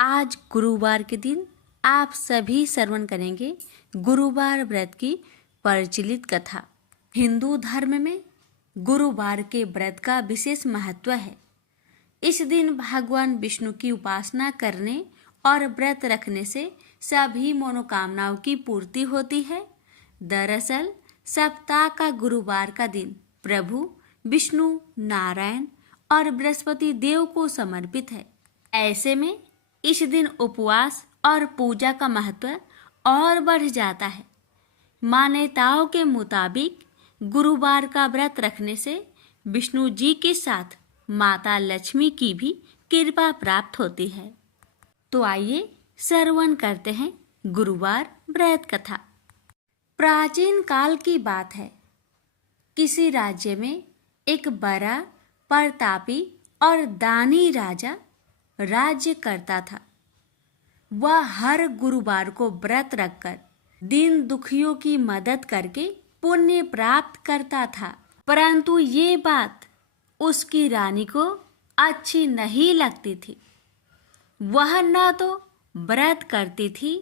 आज गुरुवार के दिन आप सभी श्रवण करेंगे गुरुवार व्रत की प्रचलित कथा। हिंदू धर्म में गुरुवार के व्रत का विशेष महत्व है। इस दिन भगवान विष्णु की उपासना करने और व्रत रखने से सभी मनोकामनाओं की पूर्ति होती है। दरअसल सप्ताह का गुरुवार का दिन प्रभु विष्णु, नारायण और बृहस्पति देव को समर्पित है। ऐसे में इस दिन उपवास और पूजा का महत्व और बढ़ जाता है। मान्यताओं के मुताबिक गुरुवार का व्रत रखने से विष्णु जी के साथ माता लक्ष्मी की भी कृपा प्राप्त होती है। तो आइए श्रवण करते हैं गुरुवार व्रत कथा। प्राचीन काल की बात है। किसी राज्य में एक बड़ा, प्रतापी और दानी राजा राज्य करता था। वह हर गुरुवार को व्रत रखकर दीन दुखियों की मदद करके पुण्य प्राप्त करता था। परंतु ये बात उसकी रानी को अच्छी नहीं लगती थी। वह न तो व्रत करती थी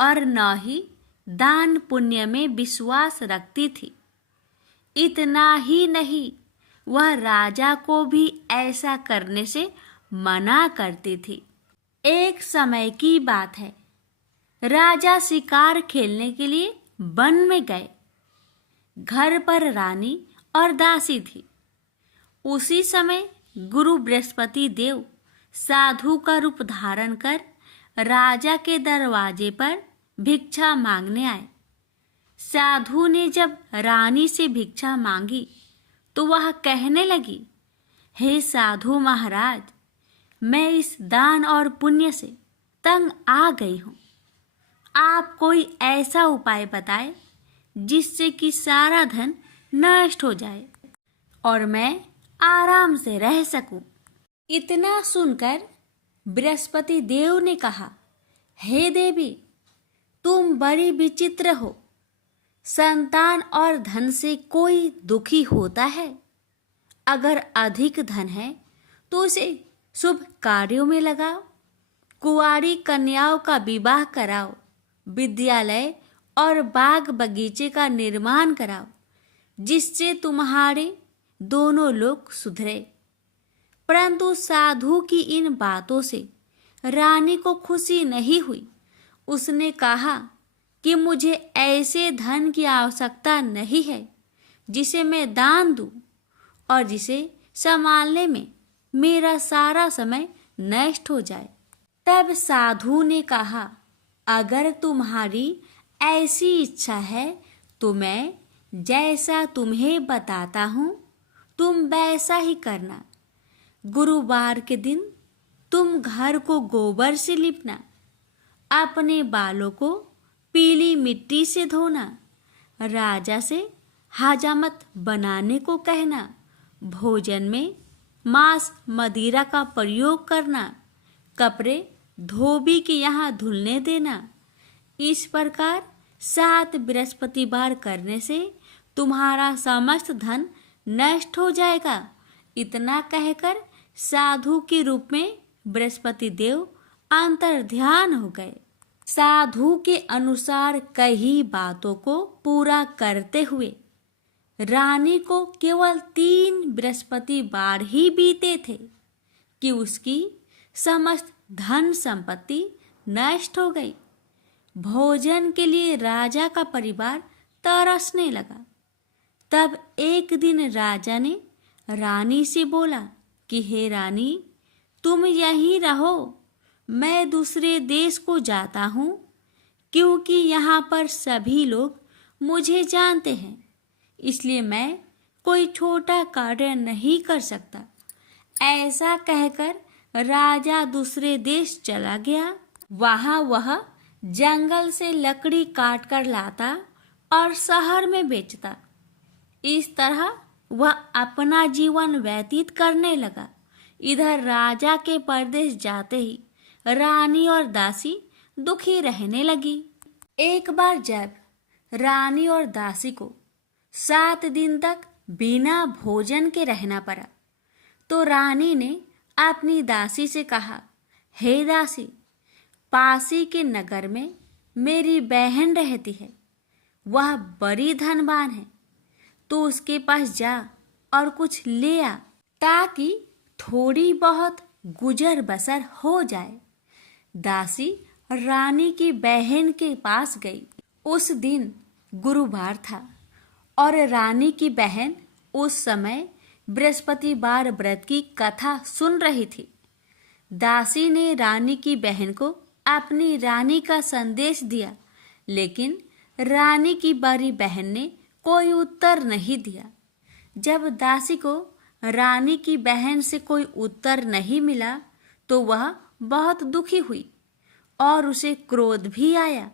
और न ही दान पुण्य में विश्वास रखती थी। इतना ही नहीं, वह राजा को भी ऐसा करने से मना करती थी। एक समय की बात है। राजा शिकार खेलने के लिए वन में गए। घर पर रानी और दासी थी। उसी समय गुरु बृहस्पति देव साधु का रूप धारण कर राजा के दरवाजे पर भिक्षा मांगने आए। साधु ने जब रानी से भिक्षा मांगी तो वह कहने लगी, हे साधु महाराज, मैं इस दान और पुण्य से तंग आ गई हूँ। आप कोई ऐसा उपाय बताएं जिससे कि सारा धन नष्ट हो जाए और मैं आराम से रह सकूं। इतना सुनकर बृहस्पति देव ने कहा, हे देवी, तुम बड़ी विचित्र हो। संतान और धन से कोई दुखी होता है। अगर अधिक धन है तो उसे शुभ कार्यों में लगाओ, कुंवारी कन्याओं का विवाह कराओ, विद्यालय और बाग बगीचे का निर्माण कराओ, जिससे तुम्हारे दोनों लोग सुधरे। परंतु साधु की इन बातों से रानी को खुशी नहीं हुई। उसने कहा कि मुझे ऐसे धन की आवश्यकता नहीं है जिसे मैं दान दूं और जिसे संभालने में मेरा सारा समय नष्ट हो जाए। तब साधु ने कहा, अगर तुम्हारी ऐसी इच्छा है तो मैं जैसा तुम्हें बताता हूँ तुम वैसा ही करना। गुरुवार के दिन तुम घर को गोबर से लिपना, अपने बालों को पीली मिट्टी से धोना, राजा से हजामत बनाने को कहना, भोजन में मांस मदिरा का प्रयोग करना, कपड़े धोबी के यहाँ धुलने देना। इस प्रकार 7 बृहस्पतिवार करने से तुम्हारा समस्त धन नष्ट हो जाएगा। इतना कहकर साधु के रूप में बृहस्पति देव अंतर्ध्यान हो गए। साधु के अनुसार कई बातों को पूरा करते हुए रानी को केवल 3 बृहस्पतिवार ही बीते थे कि उसकी समस्त धन संपत्ति नष्ट हो गई। भोजन के लिए राजा का परिवार तरसने लगा। तब एक दिन राजा ने रानी से बोला कि हे रानी, तुम यहीं रहो, मैं दूसरे देश को जाता हूँ, क्योंकि यहाँ पर सभी लोग मुझे जानते हैं, इसलिए मैं कोई छोटा कार्य नहीं कर सकता। ऐसा कहकर राजा दूसरे देश चला गया। वहाँ वह जंगल से लकड़ी काट कर लाता और शहर में बेचता। इस तरह वह अपना जीवन व्यतीत करने लगा। इधर राजा के परदेश जाते ही रानी और दासी दुखी रहने लगी। एक बार जब रानी और दासी को 7 दिन तक बिना भोजन के रहना पड़ा तो रानी ने अपनी दासी से कहा, हे दासी, पासी के नगर में मेरी बहन रहती है, वह बड़ी धनवान है, तो उसके पास जा और कुछ ले आ, ताकि थोड़ी बहुत गुजर बसर हो जाए। दासी रानी की बहन के पास गई। उस दिन गुरुवार था और रानी की बहन उस समय बृहस्पतिवार व्रत की कथा सुन रही थी। दासी ने रानी की बहन को अपनी रानी का संदेश दिया, लेकिन रानी की बड़ी बहन ने कोई उत्तर नहीं दिया। जब दासी को रानी की बहन से कोई उत्तर नहीं मिला तो वह बहुत दुखी हुई और उसे क्रोध भी आया।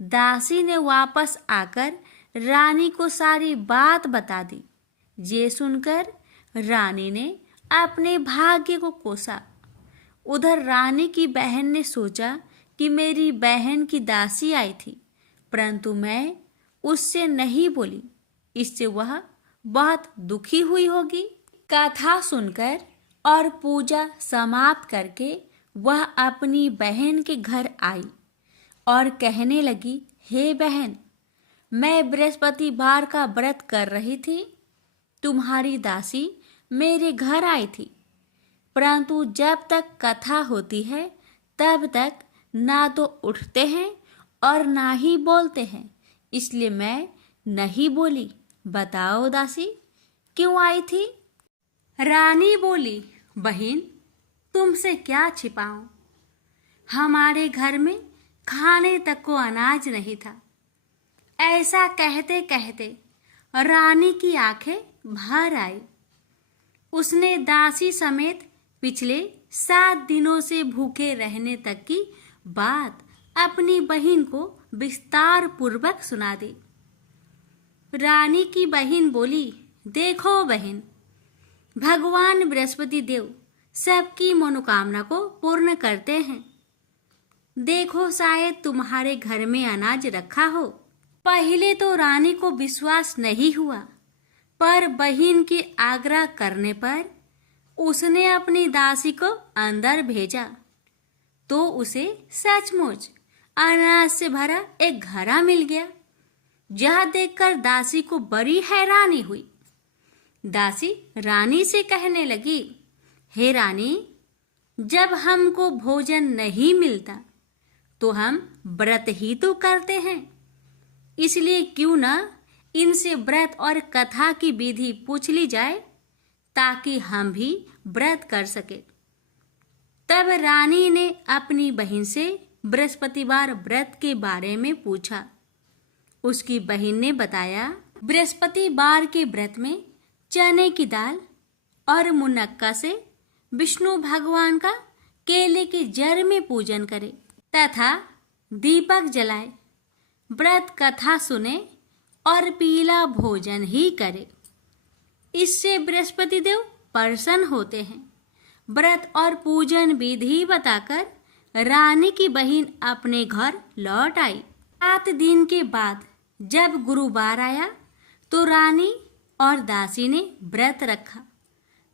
दासी ने वापस आकर रानी को सारी बात बता दी। ये सुनकर रानी ने अपने भाग्य को कोसा। उधर रानी की बहन ने सोचा कि मेरी बहन की दासी आई थी, परंतु मैं उससे नहीं बोली, इससे वह बहुत दुखी हुई होगी। कथा सुनकर और पूजा समाप्त करके वह अपनी बहन के घर आई और कहने लगी, हे बहन, मैं बृहस्पतिवार का व्रत कर रही थी। तुम्हारी दासी मेरे घर आई थी, परंतु जब तक कथा होती है तब तक ना तो उठते हैं और ना ही बोलते हैं, इसलिए मैं नहीं बोली। बताओ दासी, क्यों आई थी? रानी बोली, बहन, तुमसे क्या छिपाऊं? हमारे घर में खाने तक को अनाज नहीं था। ऐसा कहते कहते रानी की आंखें भर आई। उसने दासी समेत पिछले 7 दिनों से भूखे रहने तक की बात अपनी बहन को विस्तार पूर्वक सुना दी। रानी की बहन बोली, देखो बहन, भगवान बृहस्पति देव सबकी मनोकामना को पूर्ण करते हैं। देखो, शायद तुम्हारे घर में अनाज रखा हो। पहले तो रानी को विश्वास नहीं हुआ, पर बहन के आग्रह करने पर उसने अपनी दासी को अंदर भेजा, तो उसे सचमुच अनाज से भरा एक घड़ा मिल गया। यह देखकर दासी को बड़ी हैरानी हुई। दासी रानी से कहने लगी, हे रानी, जब हमको भोजन नहीं मिलता तो हम व्रत ही तो करते हैं, इसलिए क्यों न इनसे व्रत और कथा की विधि पूछ ली जाए, ताकि हम भी व्रत कर सके। तब रानी ने अपनी बहन से बृहस्पतिवार व्रत के बारे में पूछा। उसकी बहन ने बताया, बृहस्पतिवार के व्रत में चने की दाल और मुनक्का से विष्णु भगवान का केले के जड़ में पूजन करे तथा दीपक जलाए, व्रत कथा सुने और पीला भोजन ही करे। इससे बृहस्पति देव प्रसन्न होते हैं। व्रत और पूजन विधि बताकर रानी की बहन अपने घर लौट आई। 7 दिन के बाद जब गुरुवार आया तो रानी और दासी ने व्रत रखा।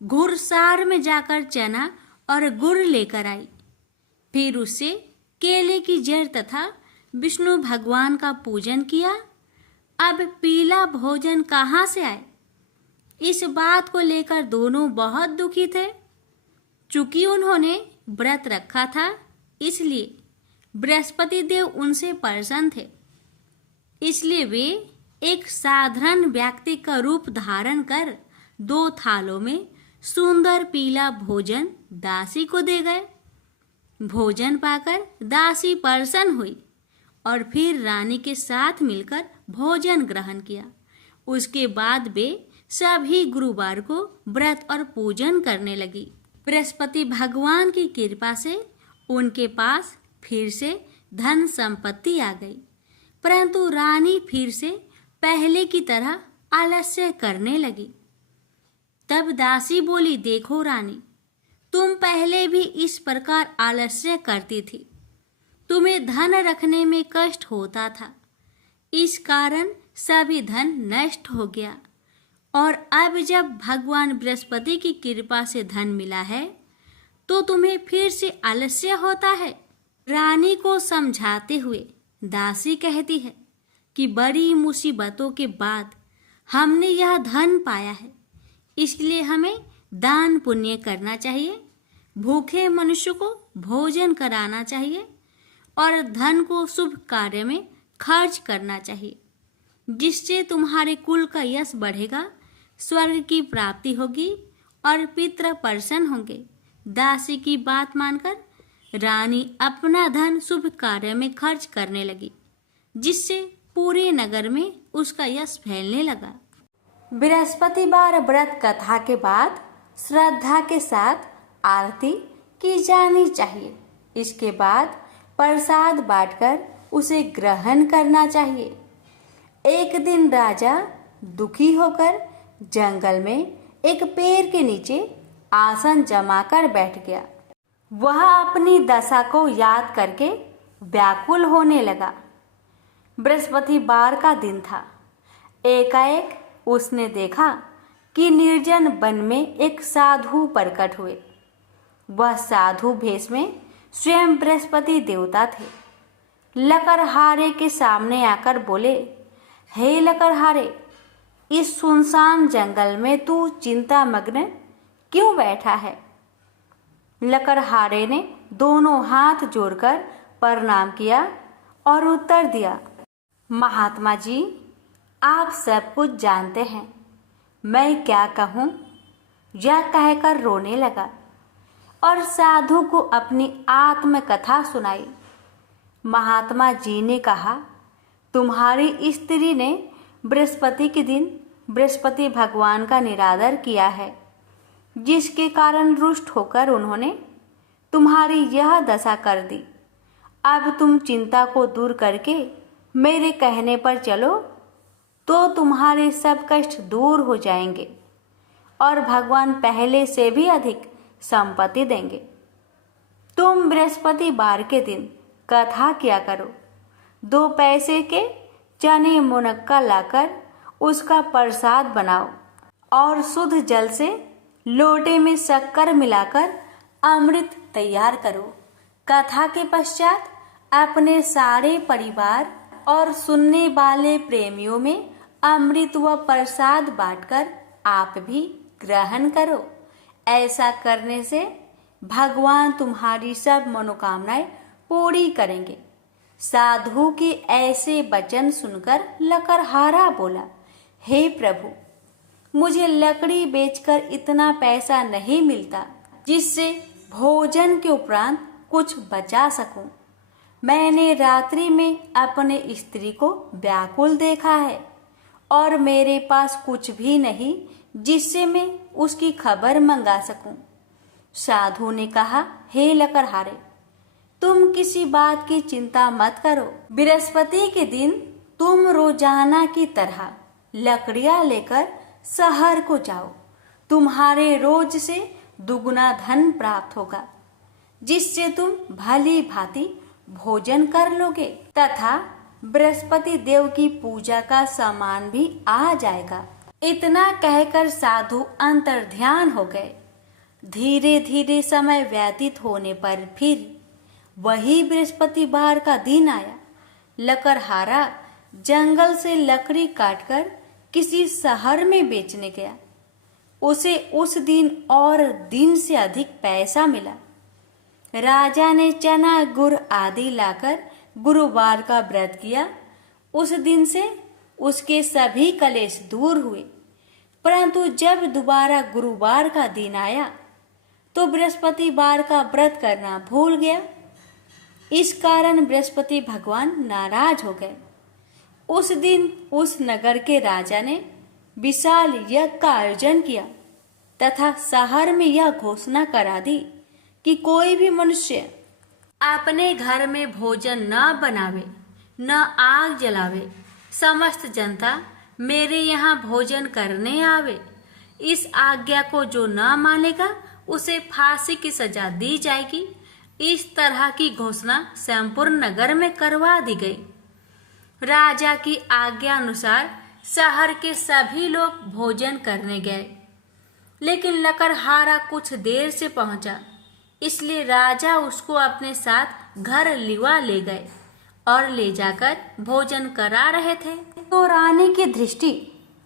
घुड़सार में जाकर चना और गुड़ लेकर आई। फिर उससे केले की जड़ तथा विष्णु भगवान का पूजन किया। अब पीला भोजन कहाँ से आए? इस बात को लेकर दोनों बहुत दुखी थे। चूंकि उन्होंने व्रत रखा था, इसलिए बृहस्पति देव उनसे प्रसन्न थे। इसलिए वे एक साधारण व्यक्ति का रूप धारण कर 2 थालों में सुंदर पीला भोजन दासी को दे गए। भोजन पाकर दासी प्रसन्न हुई और फिर रानी के साथ मिलकर भोजन ग्रहण किया। उसके बाद वे सभी गुरुवार को व्रत और पूजन करने लगी। बृहस्पति भगवान की कृपा से उनके पास फिर से धन संपत्ति आ गई, परंतु रानी फिर से पहले की तरह आलस्य करने लगी। तब दासी बोली, देखो रानी, तुम पहले भी इस प्रकार आलस्य करती थी। तुम्हें धन रखने में कष्ट होता था, इस कारण सभी धन नष्ट हो गया, और अब जब भगवान बृहस्पति की कृपा से धन मिला है तो तुम्हें फिर से आलस्य होता है। रानी को समझाते हुए दासी कहती है कि बड़ी मुसीबतों के बाद हमने यह धन पाया है, इसलिए हमें दान पुण्य करना चाहिए, भूखे मनुष्य को भोजन कराना चाहिए और धन को शुभ कार्य में खर्च करना चाहिए, जिससे तुम्हारे कुल का यश बढ़ेगा, स्वर्ग की प्राप्ति होगी और पितृ प्रसन्न होंगे। दासी की बात मानकर रानी अपना धन शुभ कार्य में खर्च करने लगी, जिससे पूरे नगर में उसका यश फैलने लगा। बृहस्पतिवार व्रत कथा के बाद श्रद्धा के साथ आरती की जानी चाहिए। इसके बाद प्रसाद बांटकर उसे ग्रहण करना चाहिए। एक दिन राजा दुखी होकर जंगल में एक पेड़ के नीचे आसन जमाकर बैठ गया। वह अपनी दशा को याद करके व्याकुल होने लगा। बृहस्पतिवार का दिन था। एकाएक उसने देखा कि निर्जन वन में एक साधु प्रकट हुए। वह साधु भेष में स्वयं बृहस्पति देवता थे। लकड़हारे के सामने आकर बोले, हे लकड़हारे, इस सुनसान जंगल में तू चिंता मग्न क्यों बैठा है? लकड़हारे ने दोनों हाथ जोड़कर प्रणाम किया और उत्तर दिया, महात्मा जी, आप सब कुछ जानते हैं, मैं क्या कहूँ? यह कहकर रोने लगा और साधु को अपनी आत्मकथा सुनाई। महात्मा जी ने कहा, तुम्हारी स्त्री ने बृहस्पति के दिन बृहस्पति भगवान का निरादर किया है, जिसके कारण रुष्ट होकर उन्होंने तुम्हारी यह दशा कर दी। अब तुम चिंता को दूर करके मेरे कहने पर चलो तो तुम्हारे सब कष्ट दूर हो जाएंगे और भगवान पहले से भी अधिक संपत्ति देंगे। तुम बृहस्पतिवार के दिन कथा किया करो। 2 पैसे के चने मुनक्का लाकर उसका प्रसाद बनाओ और शुद्ध जल से लोटे में शक्कर मिलाकर अमृत तैयार करो। कथा के पश्चात अपने सारे परिवार और सुनने वाले प्रेमियों में अमृत व प्रसाद बांटकर आप भी ग्रहण करो। ऐसा करने से भगवान तुम्हारी सब मनोकामनाएं पूरी करेंगे। साधु के ऐसे वचन सुनकर लकड़हारा बोला, हे प्रभु, मुझे लकड़ी बेचकर इतना पैसा नहीं मिलता जिससे भोजन के उपरांत कुछ बचा सकूं। मैंने रात्रि में अपने स्त्री को व्याकुल देखा है और मेरे पास कुछ भी नहीं जिससे मैं उसकी खबर मंगा सकूं। साधु ने कहा, हे लकड़हारे, तुम किसी बात की चिंता मत करो। बृहस्पति के दिन तुम रोजाना की तरह लकड़ियां लेकर शहर को जाओ। तुम्हारे रोज से दुगुना धन प्राप्त होगा, जिससे तुम भली भांति भोजन कर लोगे तथा बृहस्पति देव की पूजा का सामान भी आ जाएगा। इतना कहकर साधु अंतर्ध्यान हो गए। धीरे धीरे समय व्यतीत होने पर फिर वही बृहस्पतिवार का दिन आया। लकड़हारा जंगल से लकड़ी काटकर किसी शहर में बेचने गया। उसे उस दिन और दिन से अधिक पैसा मिला। राजा ने चना गुड़ आदि लाकर गुरुवार का व्रत किया। उस दिन से उसके सभी कलेश दूर हुए। परंतु जब दोबारा गुरुवार का दिन आया तो बृहस्पतिवार का व्रत करना भूल गया। इस कारण बृहस्पति भगवान नाराज हो गए। उस दिन उस नगर के राजा ने विशाल यज्ञ का आयोजन किया तथा शहर में यह घोषणा करा दी कि कोई भी मनुष्य अपने घर में भोजन न बनावे, न आग जलावे। समस्त जनता मेरे यहाँ भोजन करने आवे। इस आज्ञा को जो न मानेगा उसे फांसी की सजा दी जाएगी। इस तरह की घोषणा संपूर्ण नगर में करवा दी गई। राजा की आज्ञा अनुसार शहर के सभी लोग भोजन करने गए, लेकिन लकड़हारा कुछ देर से पहुंचा, इसलिए राजा उसको अपने साथ घर लिवा ले गए और ले जाकर भोजन करा रहे थे। तो रानी की दृष्टि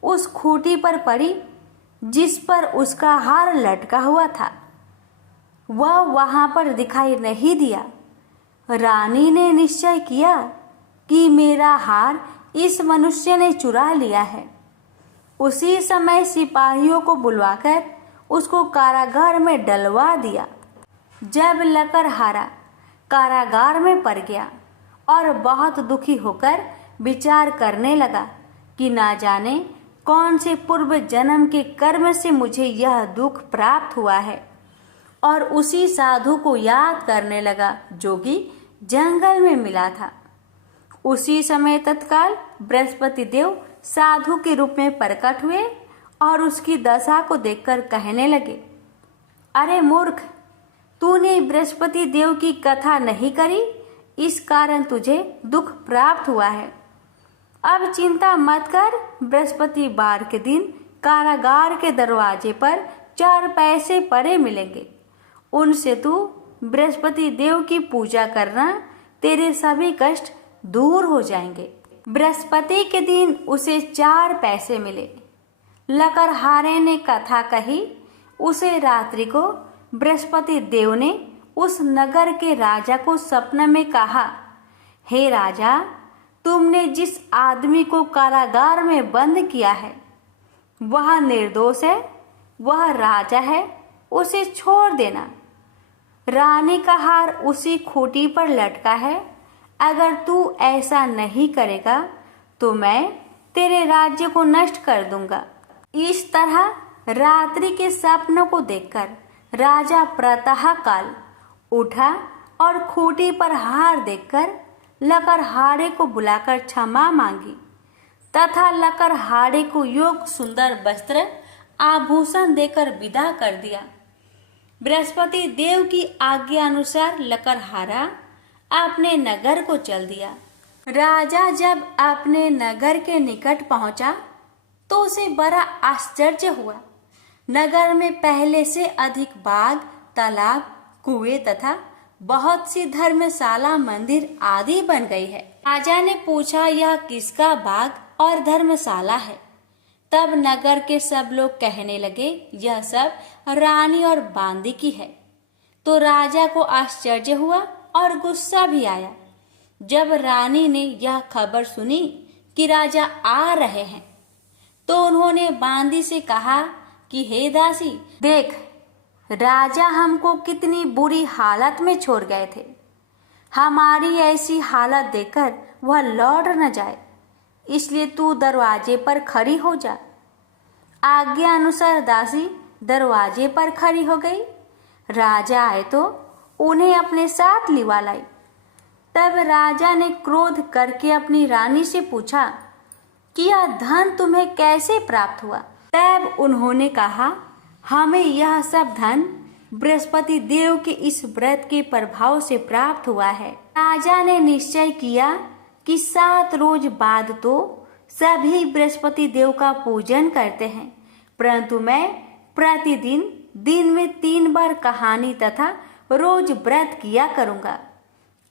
उस खूंटी पर पड़ी जिस पर उसका हार लटका हुआ था। वह वहां पर दिखाई नहीं दिया। रानी ने निश्चय किया कि मेरा हार इस मनुष्य ने चुरा लिया है। उसी समय सिपाहियों को बुलवाकर उसको कारागार में डलवा दिया। जब लकड़हारा कारागार में पड़ गया और बहुत दुखी होकर विचार करने लगा कि ना जाने कौन से पूर्व जन्म के कर्म से मुझे यह दुख प्राप्त हुआ है, और उसी साधु को याद करने लगा जो कि जंगल में मिला था। उसी समय तत्काल बृहस्पति देव साधु के रूप में प्रकट हुए और उसकी दशा को देखकर कहने लगे, अरे मूर्ख, तूने बृहस्पति देव की कथा नहीं करी, इस कारण तुझे दुख प्राप्त हुआ है। अब चिंता मत कर, बृहस्पतिवार के दिन कारागार के दरवाजे पर 4 पैसे पड़े मिलेंगे। उनसे तू बृहस्पति देव की पूजा करना, तेरे सभी कष्ट दूर हो जाएंगे। बृहस्पति के दिन उसे 4 पैसे मिले। लकड़हारे ने कथा कही। उसे रात्रि को बृहस्पति देव ने उस नगर के राजा को सपने में कहा, हे राजा, तुमने जिस आदमी को कारागार में बंद किया है वह निर्दोष है, वह राजा है, उसे छोड़ देना। रानी का हार उसी खूंटी पर लटका है। अगर तू ऐसा नहीं करेगा तो मैं तेरे राज्य को नष्ट कर दूंगा। इस तरह रात्रि के सपनों को देखकर राजा प्रातः काल उठा और खूंटी पर हार देखकर लकड़हारे को बुलाकर क्षमा मांगी तथा लकड़हारे को योग सुंदर वस्त्र आभूषण देकर विदा कर दिया। बृहस्पति देव की आज्ञा अनुसार लकड़हारा अपने नगर को चल दिया। राजा जब अपने नगर के निकट पहुंचा तो उसे बड़ा आश्चर्य हुआ। नगर में पहले से अधिक बाग, तालाब, कुएं तथा बहुत सी धर्मशाला, मंदिर आदि बन गई है। राजा ने पूछा, यह किसका बाग और धर्मशाला है? तब नगर के सब लोग कहने लगे, यह सब रानी और बांदी की है। तो राजा को आश्चर्य हुआ और गुस्सा भी आया। जब रानी ने यह खबर सुनी कि राजा आ रहे हैं तो उन्होंने बांदी से कहा कि हे दासी, देख, राजा हमको कितनी बुरी हालत में छोड़ गए थे। हमारी ऐसी हालत देखकर वह लौट न जाए, इसलिए तू दरवाजे पर खड़ी हो जा। आज्ञा अनुसार दासी दरवाजे पर खड़ी हो गई। राजा आए तो उन्हें अपने साथ लिवा लाई। तब राजा ने क्रोध करके अपनी रानी से पूछा कि यह धन तुम्हें कैसे प्राप्त हुआ? तब उन्होंने कहा, हमें यह सब धन बृहस्पति देव के इस व्रत के प्रभाव से प्राप्त हुआ है। राजा ने निश्चय किया कि 7 रोज बाद तो सभी बृहस्पति देव का पूजन करते हैं, परंतु मैं प्रतिदिन दिन में 3 बार कहानी तथा रोज व्रत किया करूंगा।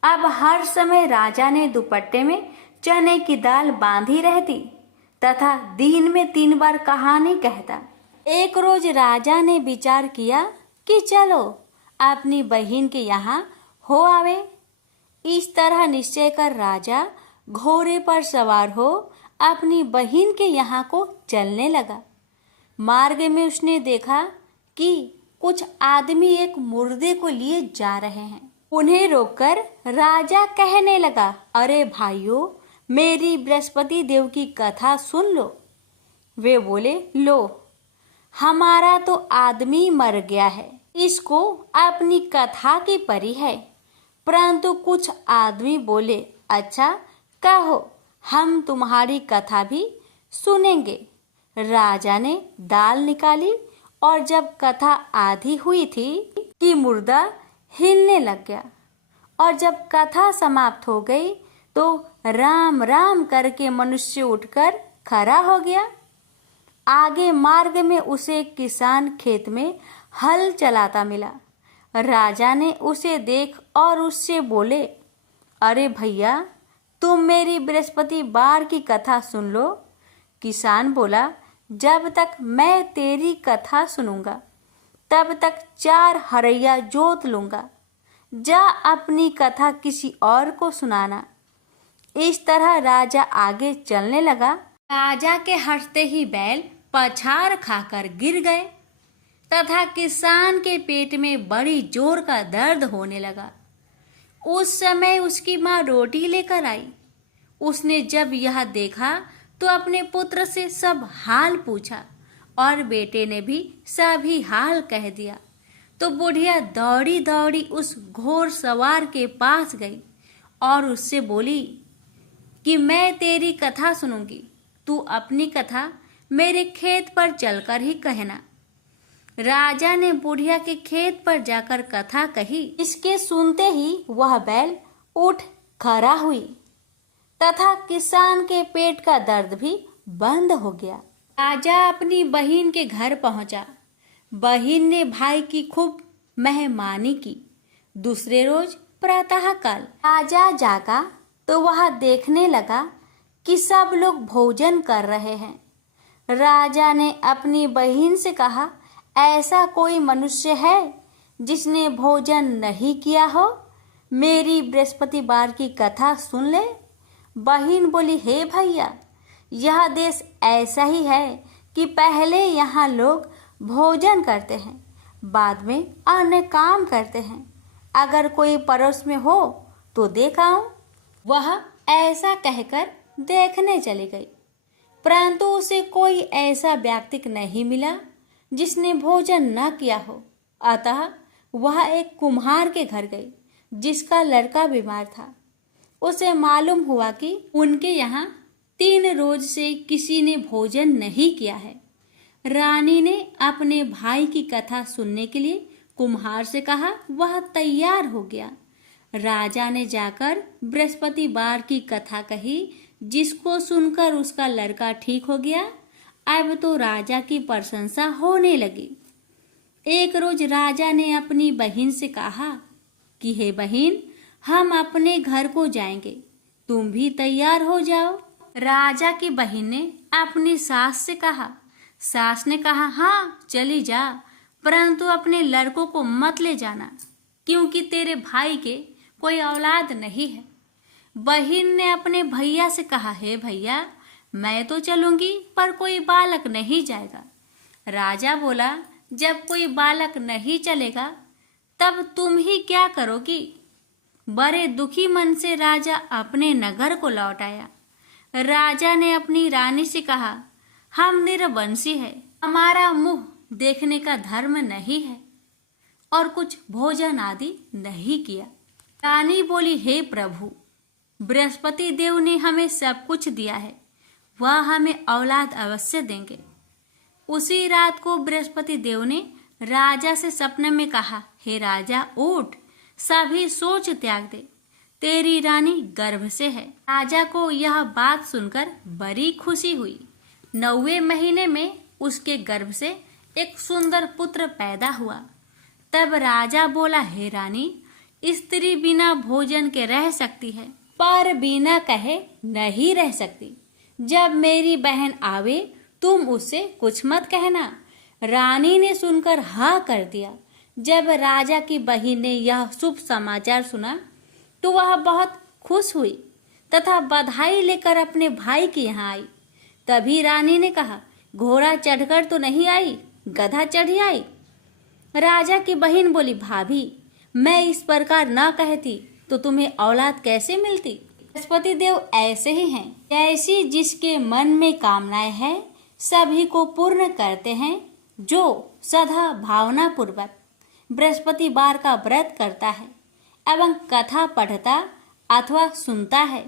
अब हर समय राजा ने दुपट्टे में चने की दाल बांधी रहती तथा दिन में 3 बार कहानी कहता। एक रोज राजा ने विचार किया कि चलो अपनी बहन के यहाँ हो आवे। इस तरह निश्चय कर राजा घोड़े पर सवार हो अपनी बहन के यहाँ को चलने लगा। मार्ग में उसने देखा कि कुछ आदमी एक मुर्दे को लिए जा रहे हैं। उन्हें रोककर राजा कहने लगा, अरे भाइयों, मेरी बृहस्पति देव की कथा सुन लो। वे बोले, लो, हमारा तो आदमी मर गया है, इसको अपनी कथा की परी है। परंतु कुछ आदमी बोले, अच्छा कहो, हम तुम्हारी कथा भी सुनेंगे। राजा ने दाल निकाली और जब कथा आधी हुई थी कि मुर्दा हिलने लग गया, और जब कथा समाप्त हो गई तो राम राम करके मनुष्य उठकर खड़ा हो गया। आगे मार्ग में उसे एक किसान खेत में हल चलाता मिला। राजा ने उसे देख और उससे बोले, अरे भैया, तुम मेरी बृहस्पतिवार की कथा सुन लो। किसान बोला, जब तक मैं तेरी कथा सुनूंगा तब तक 4 हरैया जोत लूंगा। जा अपनी कथा किसी और को सुनाना। इस तरह राजा आगे चलने लगा। राजा के हंसते ही बैल पछाड़ खाकर गिर गए तथा किसान के पेट में बड़ी जोर का दर्द होने लगा। उस समय उसकी माँ रोटी लेकर आई। उसने जब यह देखा तो अपने पुत्र से सब हाल पूछा और बेटे ने भी सभी हाल कह दिया। तो बुढ़िया दौड़ी दौड़ी उस घोड़ सवार के पास गई और उससे बोली कि मैं तेरी कथा सुनूंगी, तू अपनी कथा मेरे खेत पर चलकर ही कहना। राजा ने बुढ़िया के खेत पर जाकर कथा कही। इसके सुनते ही वह बैल उठ खड़ा हुई तथा किसान के पेट का दर्द भी बंद हो गया। राजा अपनी बहन के घर पहुंचा। बहन ने भाई की खूब मेहमानी की। दूसरे रोज प्रातःकाल राजा जागा तो वह देखने लगा कि सब लोग भोजन कर रहे हैं। राजा ने अपनी बहन से कहा, ऐसा कोई मनुष्य है जिसने भोजन नहीं किया हो? मेरी बृहस्पतिवार की कथा सुन ले। बहन बोली, हे भैया, यह देश ऐसा ही है कि पहले यहाँ लोग भोजन करते हैं, बाद में अन्य काम करते हैं। अगर कोई पड़ोस में हो तो देख आऊं। वह ऐसा कहकर देखने चली गई, परंतु उसे कोई ऐसा व्यक्ति नहीं मिला जिसने भोजन न किया हो। अतः वह एक कुम्हार के घर गई जिसका लड़का बीमार था। उसे मालूम हुआ कि उनके यहाँ 3 रोज से किसी ने भोजन नहीं किया है। रानी ने अपने भाई की कथा सुनने के लिए कुम्हार से कहा। वह तैयार हो गया। राजा ने जाकर बृहस्पतिवार की कथा कही, जिसको सुनकर उसका लड़का ठीक हो गया। अब तो राजा की प्रशंसा होने लगी। एक रोज राजा ने अपनी बहन से कहा कि हे बहन, हम अपने घर को जाएंगे, तुम भी तैयार हो जाओ। राजा की बहन ने अपनी सास से कहा। सास ने कहा, हाँ चली जा, परंतु अपने लड़कों को मत ले जाना, क्योंकि तेरे भाई के कोई औलाद नहीं है। बहन ने अपने भैया से कहा, हे भैया, मैं तो चलूंगी पर कोई बालक नहीं जाएगा। राजा बोला, जब कोई बालक नहीं चलेगा तब तुम ही क्या करोगी? बड़े दुखी मन से राजा अपने नगर को लौट आया। राजा ने अपनी रानी से कहा, हम निरवंशी है, हमारा मुंह देखने का धर्म नहीं है और कुछ भोजन आदि नहीं किया। रानी बोली, हे प्रभु, बृहस्पति देव ने हमें सब कुछ दिया है, वह हमें औलाद अवश्य देंगे। उसी रात को बृहस्पति देव ने राजा से सपने में कहा, हे राजा, उठ, सभी सोच त्याग दे, तेरी रानी गर्भ से है। राजा को यह बात सुनकर बड़ी खुशी हुई। 9वें महीने में उसके गर्भ से एक सुंदर पुत्र पैदा हुआ। तब राजा बोला, हे रानी, स्त्री बिना भोजन के रह सकती है, पर बिना कहे नहीं रह सकती। जब मेरी बहन आवे तुम उससे कुछ मत कहना। रानी ने सुनकर हाँ कर दिया। जब राजा की बहन ने यह शुभ समाचार सुना तो वह बहुत खुश हुई तथा बधाई लेकर अपने भाई के यहाँ आई। तभी रानी ने कहा, घोड़ा चढ़कर तो नहीं आई, गधा चढ़ी आई। राजा की बहन बोली, भाभी, मैं इस प्रकार न कहती तो तुम्हें औलाद कैसे मिलती? बृहस्पति देव ऐसे ही हैं, जैसी जिसके मन में कामनाएं हैं सभी को पूर्ण करते हैं। जो सदा भावना पूर्वक बृहस्पतिवार का व्रत करता है एवं कथा पढ़ता अथवा सुनता है,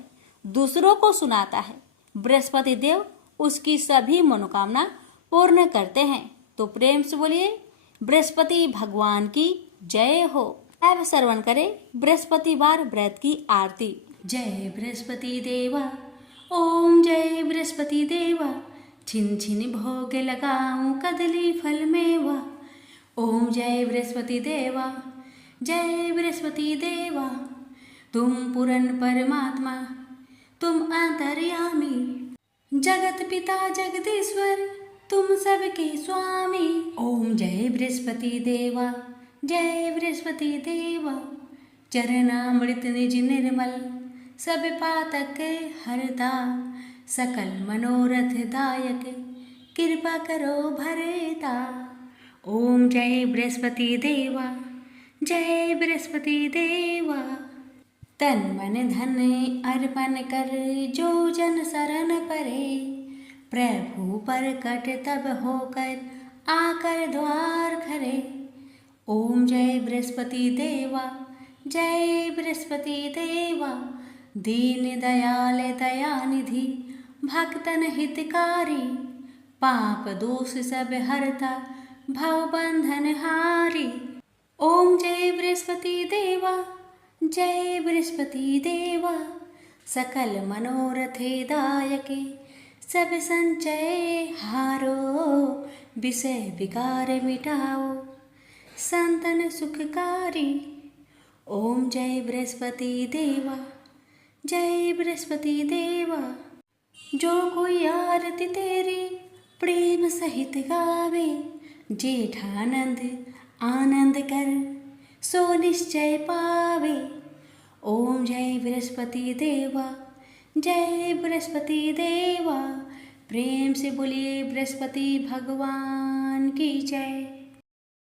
दूसरों को सुनाता है, बृहस्पति देव उसकी सभी मनोकामना पूर्ण करते हैं। तो प्रेम से बोलिए, बृहस्पति भगवान की जय हो। अब श्रवण करें बृहस्पतिवार व्रत की आरती। जय बृहस्पति देवा, ओम जय बृहस्पति देवा, छिन छिन भोग लगाऊं कदली फल मेवा। ओम जय बृहस्पति देवा, जय बृहस्पति देवा, तुम पूर्ण परमात्मा, तुम अंतर्यामी, जगत पिता जगदीश्वर, तुम सबके स्वामी। ओम जय बृहस्पति देवा, जय बृहस्पति देवा, चरणामृत निज निर्मल, सब पातक हरता, सकल मनोरथ दायक, कृपा करो भरता। ओम जय बृहस्पति देवा, जय बृहस्पति देवा, तन मन धन अर्पण कर, जो जन शरण परे, प्रभु प्रकट तब होकर, आकर द्वार खरे। ओम जय बृहस्पति देवा, जय बृहस्पति देवा, दीन दयाल दयानिधि, भक्तन हितकारी, पाप दोष सब हरता, भव बंधन हारी। ओम जय बृहस्पति देवा, जय बृहस्पति देवा, सकल मनोरथे दायके, सब संचय हारो, विषय विकार मिटाओ, संतन सुखकारी। ओम जय बृहस्पति देवा, जय बृहस्पति देवा, जो कोई आरती तेरी प्रेम सहित गावे, जेठानंद आनंद कर, सो निश्चय पावे। ओम जय बृहस्पति देवा, जय बृहस्पति देवा, प्रेम से बोलिए बृहस्पति भगवान की जय।